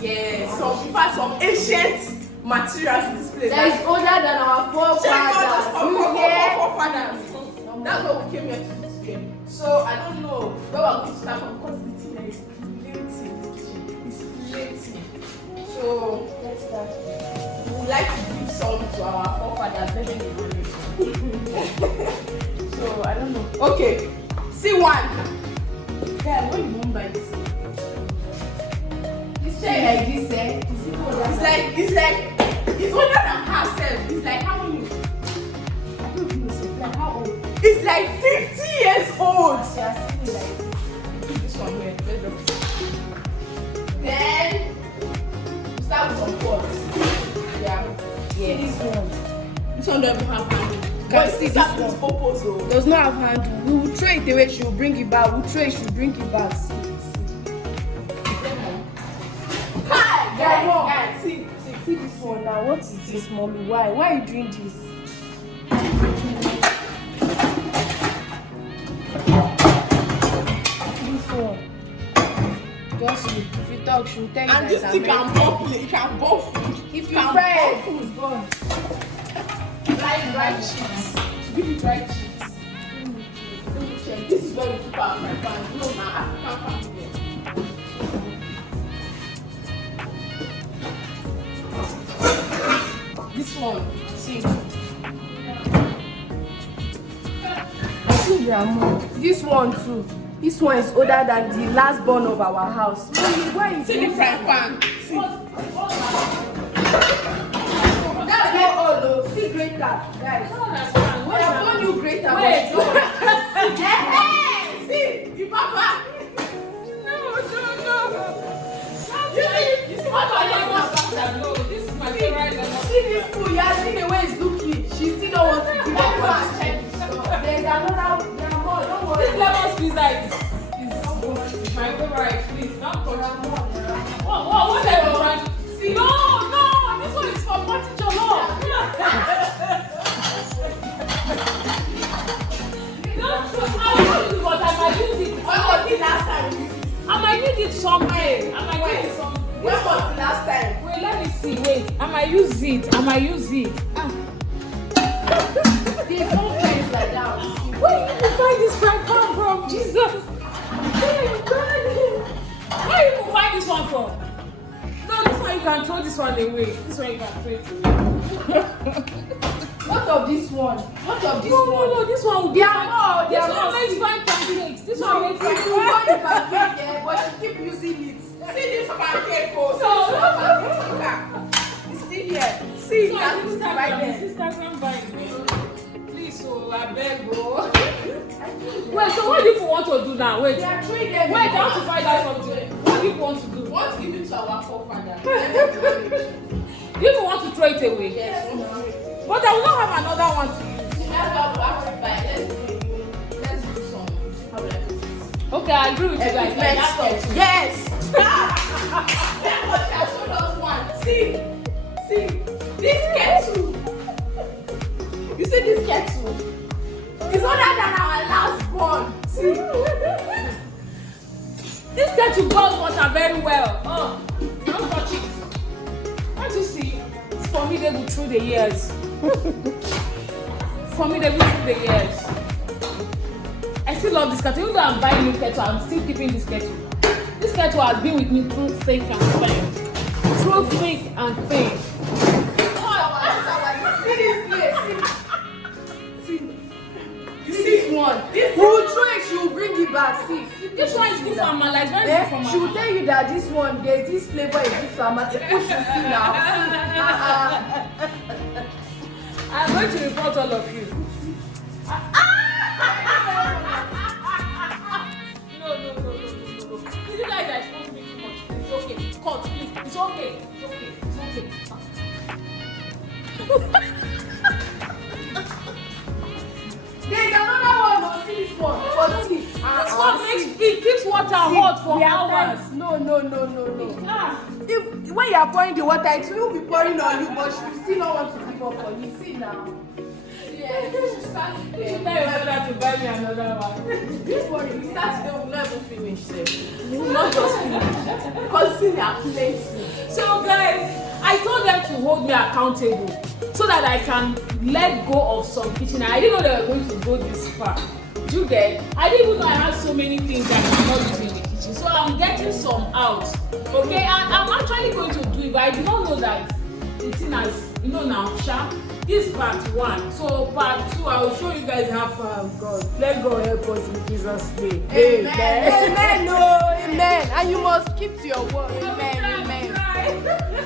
Yeah, some in fact some ancient materials in this place. That is older than our forefathers. Forefathers. That's what we came here to do today. So I don't know where we're going to start from because the thing is plenty. It's plenty. So let's start. We would like to give some to our forefathers, then they will. So I don't know. Okay. See one. Yeah, what do you want by this? It's like this, eh? It's older than herself. It's like how many? I don't even know. It's like how old? It's like 50 years old. Yeah, see, like This one here. Then we start with some pots. Yeah. see this one. This one doesn't have handle. Can see this one? one? Purpose, though. Does not have handle. We will throw it away. She will bring it back. We'll throw it. She will bring it back. See. Hi, guys, See this one now. What is this, mommy? Why are you doing this? This one. Just if you talk, she will tell you and that this it's thing can American. buff it. It can buff food. If you can fry buff it, food. it's gone. Like chips. Give it dry chips. This is where we keep our fry pan. No, now African family. This one, see. See, Grandma. This one too. This one is older than the last born of our house. Mommy, why is See the fry pan. See. That's not all though. See greater, guys. We have told you greater. Wait. But See, you papa. No. You see what I No, this is my favorite. see this food, you are seeing the way it's looking. She still don't want to give up on it. There's another grandma, don't worry. This lemon pizza is my favorite. Please, don't touch it. What are you trying to see? No, this one is for party jollof. I will use it, but I might use it. When was the last time you used it? I might use it someday. When was the last time? Wait, let me see. Wait, I might use it. There's no place like that. Where did you find this fry pan from? Jesus. Where did you find this one from? No, this one you can throw this one away. This one you can throw it away. What of this one? What of this one? No, this one will They are more. They This are one more. makes fine pancakes. This No, one it's makes too much pancake, yeah, but she keep using it. See this pancake, oh. It's still here. See, So that is right there. Instagram vibe. Please, so I beg, bro. Wait, so what do you want to do now? Wait, They are throwing them. I want to find out something. What do you want to do? We want to give it to our forefathers. You want to throw it away? Yes, we want to. But I will not have another one to use. That's why we have to buy. Let's do some. How will I put it? Okay, I agree with you guys. Like that. Yes. Then what I showed us one. See, this kettle. You see this kettle? It's older than our last born. See, This kettle boils water very well. Oh, don't touch it. Can't you see? It's formidable through the years. Formidable through the years. I still love this kettle. Even though I'm buying new kettle, I'm still keeping this kettle. This kettle has been with me through thick and thin. Through thick and thin. See this place. you see this one. We will throw it, she will bring it back. See. This one is good for my life. Where is it for my She will tell you that this one, there's this flavor is good for my. Push you see now. I'm going to report all of you. No. You guys are exposing me too much. It's okay. Cut, please. It's okay. There's another one. No, see this one. For tea. This one makes it keeps water hot for hours. No. Ah. If when you are pouring the water, it will be pouring on you, but she will still not want to give up on you. See now. Yes, you should start You there. should tell your brother to buy me another one. Don't worry, we start today, we will not even finish them. We will not just finish. Because see, they are plenty. So guys, I told them to hold me accountable so that I can let go of some kitchen. I didn't know they were going to go this far. Do you get? I didn't even know I had so many things that I'm not using in the kitchen. So I'm getting some out. Okay, and I'm actually going to do it, but I did not know that it's in as you know now, Sha. This is part 1. So part 2, I will show you guys how far I've gone. Let God help us in Jesus' name. Amen. Amen. Oh, amen. And you must keep to your word. So we Amen. try, Amen. we try.